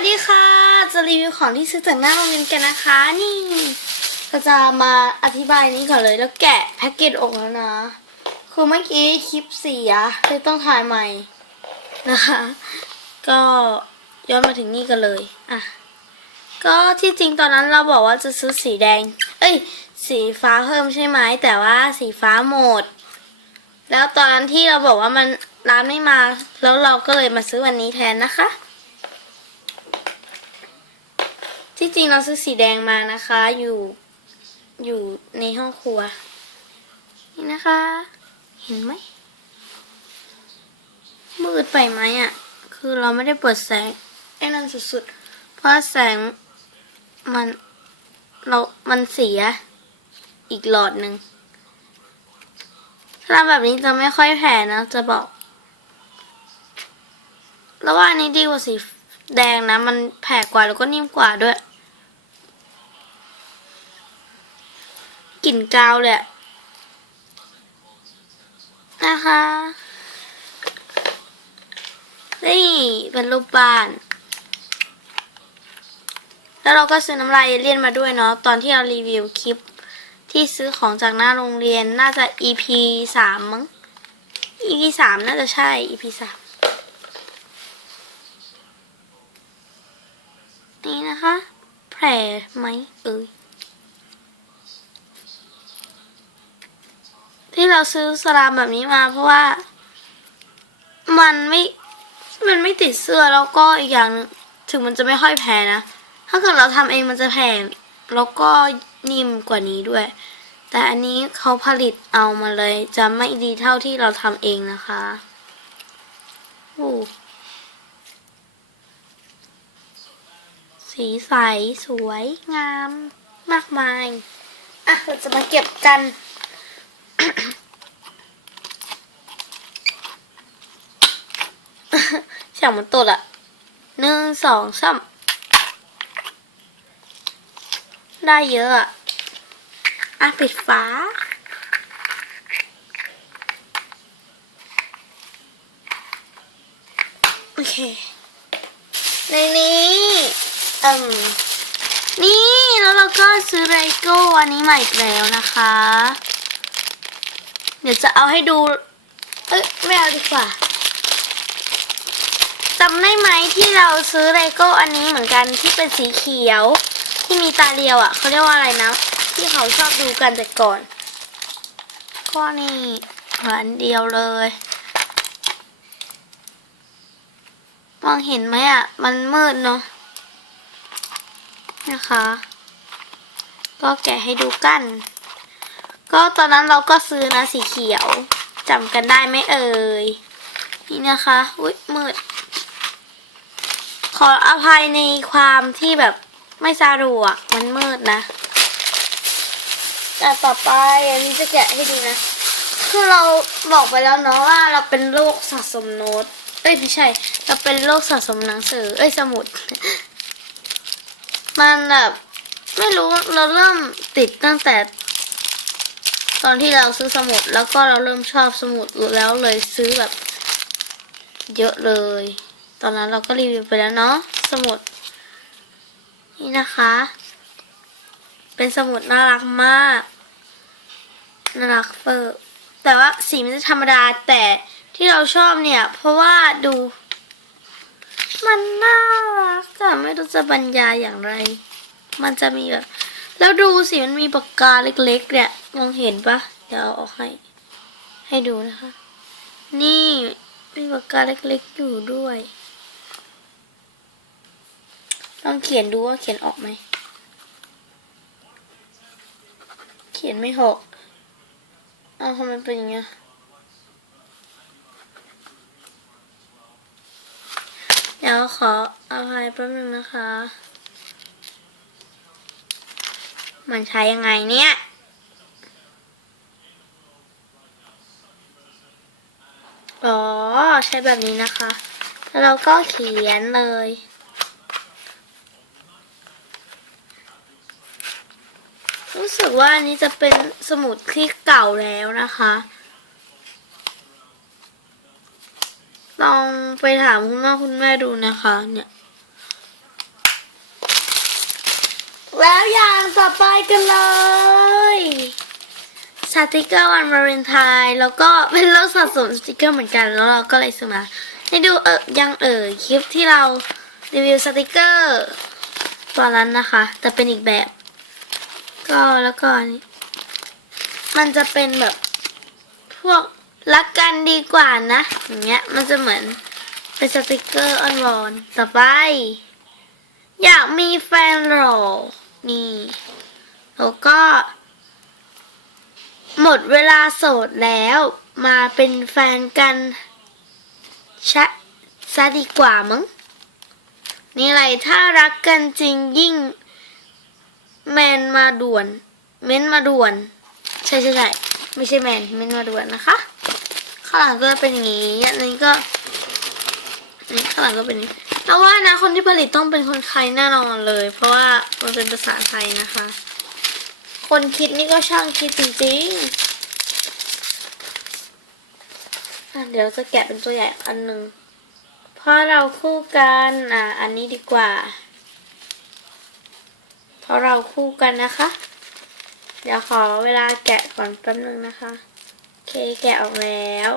วัสดีค่ะ จะรีวิวของที่ซื้อจากหน้าโรงเรียนกันนะคะ นี่ ก็จะมาอธิบายนี้ก่อนเลยแล้วแกะแพ็กเกจออกแล้วนะ คือเมื่อกี้คลิปเสียเลยต้องถ่ายใหม่นะคะ ก็ย้อนมาถึงนี่กันเลยอะก็ที่จริงตอนนั้นเราบอกว่าจะซื้อสีแดง เอ้ย สีฟ้าเพิ่มใช่ไหมแต่ว่าสีฟ้าหมด แล้วตอนนั้นที่เราบอกว่ามันร้านไม่มา แล้วเราก็เลยมาซื้อวันนี้แทนนะคะ ที่จริงเราซื้อสีแดงมานะคะ อยู่อยู่ในห้องครัว นี่นะคะ เห็นไหมมืดไปไหมอะ คือเราไม่ได้เปิดแสงไอ้นั่นสุดๆ เพราะแสงมันเรามันเสียอีกหลอดหนึ่งถ้าแบบนี้จะไม่ค่อยแผ่นะ จะบอกแล้วว่าอันนี้ดีกว่าสีแดงนะ มันแผ่กว่าแล้วก็นิ่มกว่าด้วย กลิ่นกาวเลยนะคะนี่เป็นรูปบ้าน แล้วเราก็ซื้อน้ำลายเอเลี่ยนมาด้วยเนาะตอนที่เรารีวิวคลิป ที่ซื้อของจากหน้าโรงเรียนน่าจะ EP สามมั้ง EP สามน่าจะใช่ EP สามนี่นะคะ แผลไหมเอ่ย ที่เราซื้อสลามแบบนี้มา เพราะว่า มันไม่มันไม่ติดเสื้อแล้วก็อีกอย่างถึงมันจะไม่ค่อยแพ้นะ ถ้าเกิดเราทำเองมันจะแผ่แล้วก็นิ่มกว่านี้ด้วย แต่อันนี้เขาผลิตเอามาเลย จะไม่ดีเท่าที่เราทำเองนะคะโอ้สีใสสวยงามมากมาย อะเราจะมาเก็บกัน เสียงมันตดอะหนึ่งสองสามได้เยอะอะอะปิดฝาโอเค ในนี้เอืมนี่ แล้วเราก็ซื้อไรโก้อันนี้ใหม่แล้วนะคะ เดี๋ยวจะเอาให้ดู เอ้ยไม่เอาดีกว่าจำได้ไหมที่เราซื้อเลโก้อันนี้เหมือนกันที่เป็นสีเขียว ที่มีตาเดียวอะ่ะเขาเรียกว่าอะไรนะ ที่เขาชอบดูกันแต่ก่อนก็นี่เหมือนเดียวเลยมองเห็นไหมอะ่ะ มันมืดเนาะนะคะ ก็แกะให้ดูกัน ก็ตอนนั้นเราก็ซื้อนะสีเขียวจำกันได้ไหมเอ่ย นี่นะคะอุ้ยมืด ขออภัยในความที่แบบไม่สะดวกมันมืดนะแต่ต่อไปอันนี้จะแกะให้ดูนะ คือเราบอกไปแล้วเนาะว่าเราเป็นโรคสะสมโน้ต เอ้ยไม่ใช่ เราเป็นโรคสะสมหนังสือ เอ้ยสมุด มันแบบไม่รู้เราเริ่มติดตั้งแต่ ตอนที่เราซื้อสมุดแล้วก็เราเริ่มชอบสมุดแล้วเลยซื้อแบบ เยอะเลย ตอนนั้นเราก็รีวิวไปแล้วเนาะสมุด นี่นะคะ เป็นสมุดน่ารักมากน่ารักเฟอร์แต่ว่าสีมันจะธรรมดาแต่ที่เราชอบเนี่ย เพราะว่าดู มันน่ารักอะไม่รู้จะบรรยายอย่างไร มันจะมีแบบ แล้วดูสิมันมีปากกาเล็กๆเนี่ย มองเห็นปะเดี๋ยวเอาออกให้ ให้ดูนะคะ นี่มีปากกาเล็กๆอยู่ด้วย ลองเขียนดูว่าเขียนออกไหม เขียนไม่หกเอาทำไมเป็นอย่างเงี้ยเดี๋ยวขออภัยแป๊บนึงนะคะ มันใช้ยังไงเนี่ย อ๋อ ใช้แบบนี้นะคะ แล้วเราก็เขียนเลย รู้สึกว่าอันนี้จะเป็นสมุดที่เก่าแล้วนะคะ ลองไปถามคุณพ่อคุณแม่ดูนะคะเนี่ยแล้วอย่างต่อไปกันเลย สติกเกอร์วันวาเลนไทน์แล้วก็เป็นเรื่องสะสมสติกเกอร์เหมือนกันแล้วเราก็เลยซื้อมาให้ดูเออยังเออคลิปที่เรารีวิวสติกเกอร์ตอนนั้นนะคะ แต่เป็นอีกแบบ ก็แล้วก็นนี้มันจะเป็นแบบพวกรักกันดีกว่านะอย่างเงี้ยมันจะเหมือนเป็นสติกเกอร์ออนวอนต่อไป อยากมีแฟนหรอนี่แล้วก็ หมดเวลาโสดแล้วมาเป็นแฟนกันชะซะดีกว่ามั้งนี่ไรถ้ารักกันจริงยิ่ง แมนมาด่วน เม้นมาด่วน ใช่ใช่ใช่ไม่ใช่แมนเม้นมาด่วนนะคะ ข้างหลังก็เป็นอย่างนี้อันนี้ก็นี่ข้างหลังก็เป็นอย่างนี้เอาว่านะคนที่ผลิตต้องเป็นคนไทยแน่นอนเลย เพราะว่ามันเป็นภาษาไทยนะคะ คนคิดนี่ก็ช่างคิดจริงๆอะเดี๋ยวจะแกะเป็นตัวใหญ่อันหนึ่ง เพราะเราคู่กัน อะ อันนี้ดีกว่า เพราะเราคู่กันนะคะ เดี๋ยวขอเวลาแกะก่อนแป๊บนึงนะคะ โอเคแกะออกแล้ว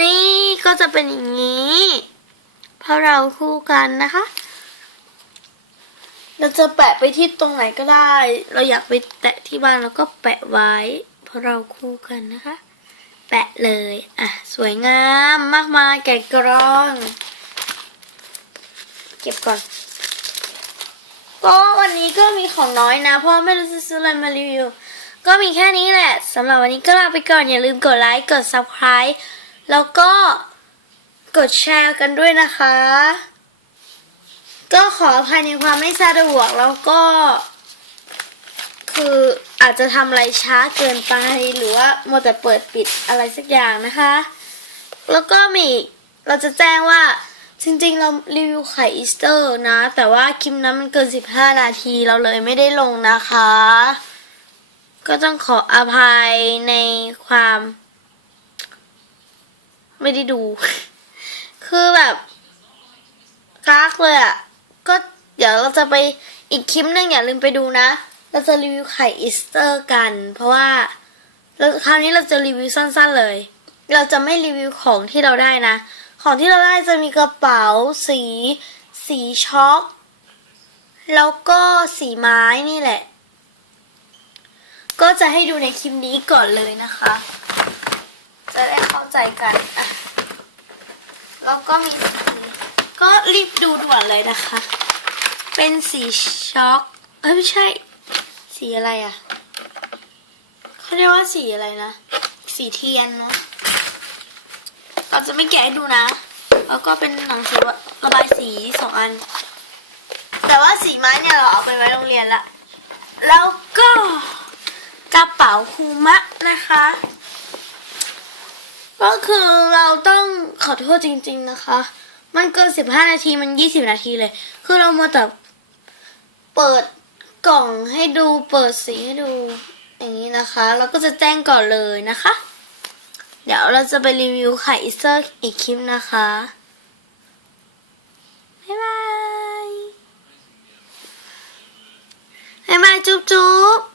นี่ก็จะเป็นอย่างนี้ เพราะเราคู่กันนะคะ เราจะแปะไปที่ตรงไหนก็ได้ เราอยากไปแตะที่บ้านเราก็แปะไว้ เพราะเราคู่กันนะคะ แปะเลย อะ สวยงามมากมายแกะกรอง เก็บก่อน ก็วันนี้ก็มีของน้อยนะ เพราะไม่รู้จะซื้ออะไรมารีวิว ก็มีแค่นี้แหละสำหรับวันนี้ก็ลาไปก่อน อย่าลืมกดไลค์ กด subscribe แล้วก็กดแชร์กันด้วยนะคะ ก็ขออภัยในความไม่สะดวกแล้วก็ คืออาจจะทำอะไรช้าเกินไปหรือว่ามัวแต่เปิดปิดอะไรสักอย่างนะคะ แล้วก็มีเราจะแจ้งว่าจริงๆ เรารีวิวไข่อีสเตอร์นะ แต่ว่าคลิปนั้นมันเกิน 15 นาทีเราเลยไม่ได้ลงนะคะ ก็ต้องขออภัยในความ ไม่ได้ดู คือแบบกากเลยอะ ดี๋ยวเราจะไปอีกคลิปนึงอย่าลืมไปดูนะ เราจะรีวิวไข่อีสเตอร์กัน เพราะว่าเราคราวนี้เราจะรีวิวสั้นๆเลย เราจะไม่รีวิวของที่เราได้นะ ของที่เราได้จะมีกระเป๋าสี สีช็อกแล้วก็สีไม้นี่แหละ ก็จะให้ดูในคลิปนี้ก่อนเลยนะคะ จะได้เข้าใจกันอะแล้วก็มีสีก็รีบดูด่วนเลยนะคะ เป็นสีช็อกเอ้ยไม่ใช่ สีอะไรอะเขาเรียกว่าสีอะไรนะ สีเทียนเนาะเราจะไม่แกะให้ดูนะ แล้วก็เป็นหนังสือระบายสีสองอัน แต่ว่าสีไม้เนี่ยเราเอาไปไว้โรงเรียนละ แล้วก็กระเป๋าคูมะนะคะ ก็คือเราต้องขอโทษจริง ๆนะคะ มันเกินสิบห้านาทีมันยี่สิบนาทีเลย คือเรามาแต่ เปิดกล่องให้ดูเปิดสีให้ดูอย่างนี้นะคะ เราก็จะแจ้งก่อนเลยนะคะ เดี๋ยวเราจะไปรีวิวไข่อีสเซอร์อีกคลิปนะคะบ๊ายบายบ๊ายบายจุ๊บจุ๊บ